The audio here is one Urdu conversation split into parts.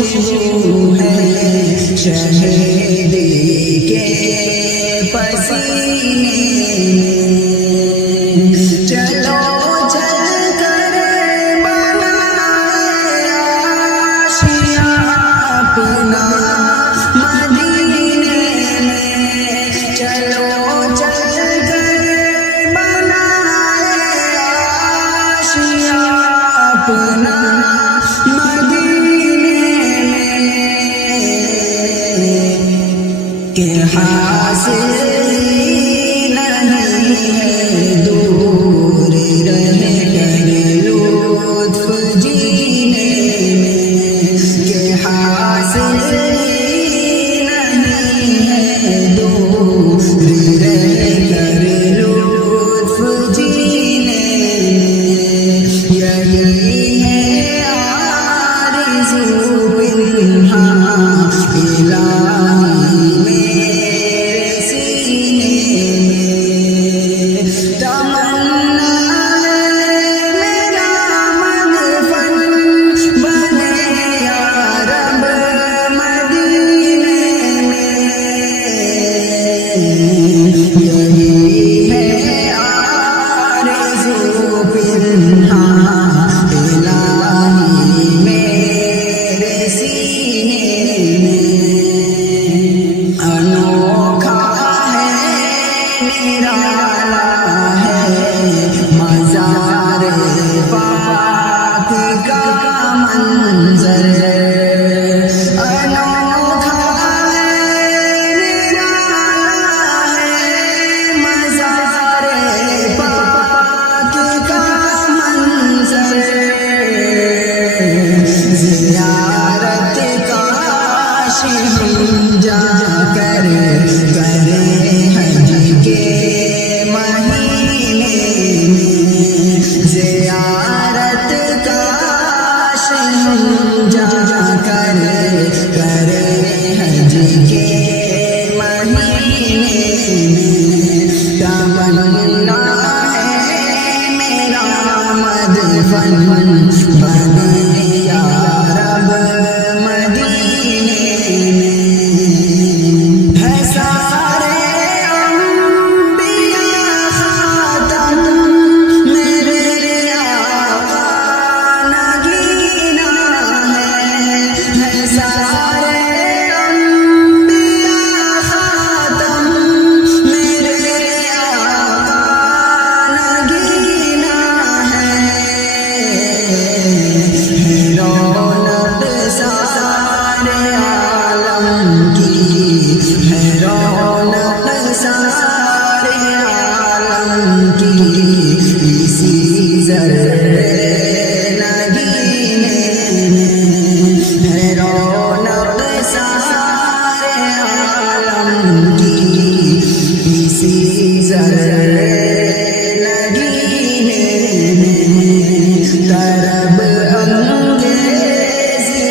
خوشبو ہے شہیدی کے پسینے میں، چلو چل کر بنائے آشیاں اپنا مدینے میں، چلو چل کر بنائے آشیاں اپنا کہ حاصل نہیں ہے دور رہ کر لطف جینے میں، کہ حاصل نہیں ہے دور رہ کر لطف جینے میں، یہی ہے آرزو پنہاں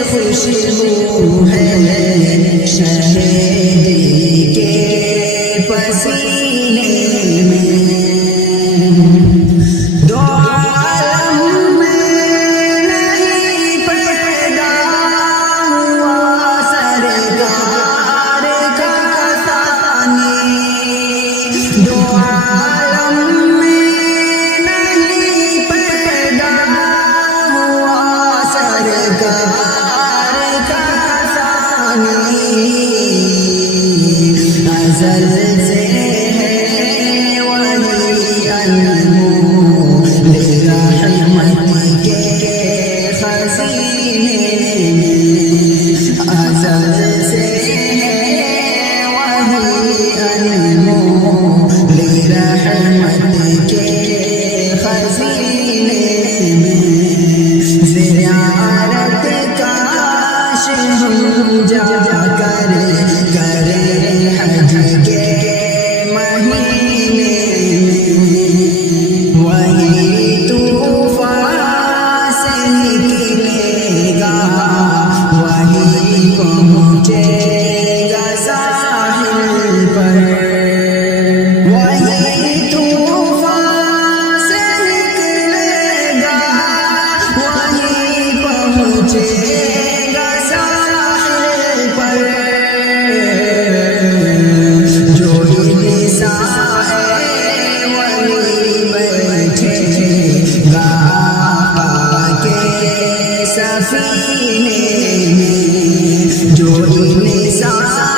خوشبو ہے شہیدی کے پسینے میں، دو عالم میں نہیں پیدا ہوا سرکار کا ثانی، دو عالم میں نہیں پیدا ہوا سرکار ازل سے ہے وہی علم لرحمت کے خزینے میں، ازل سے ہے وہی علم لرحمت کے خزینے میں، زیارت کاش ہم جا کر کریں حج کے مہینے میں، وہی طوفان سے نکلے گا وہی پہنچے گا ساحل پر، وہی طوفان سے نکلے گا وہی پہنچے گا ساحل مدینے میں جو انسان